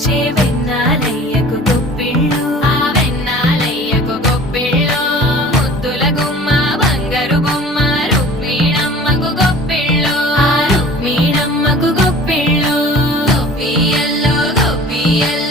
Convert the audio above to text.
ముచ్చే వెన్నాలయ్యకు గొప్పిళ్ళు ఆ వెన్నాలయ్యకు గొప్పిళ్ళు ముద్దుల గుమ్మ బంగారు బొమ్మ రుక్మిణమ్మకు గొప్పిళ్ళు ఆ రుక్మిణమ్మకు గొప్పిళ్ళు గొప్పియల్లో గొప్పియల్లో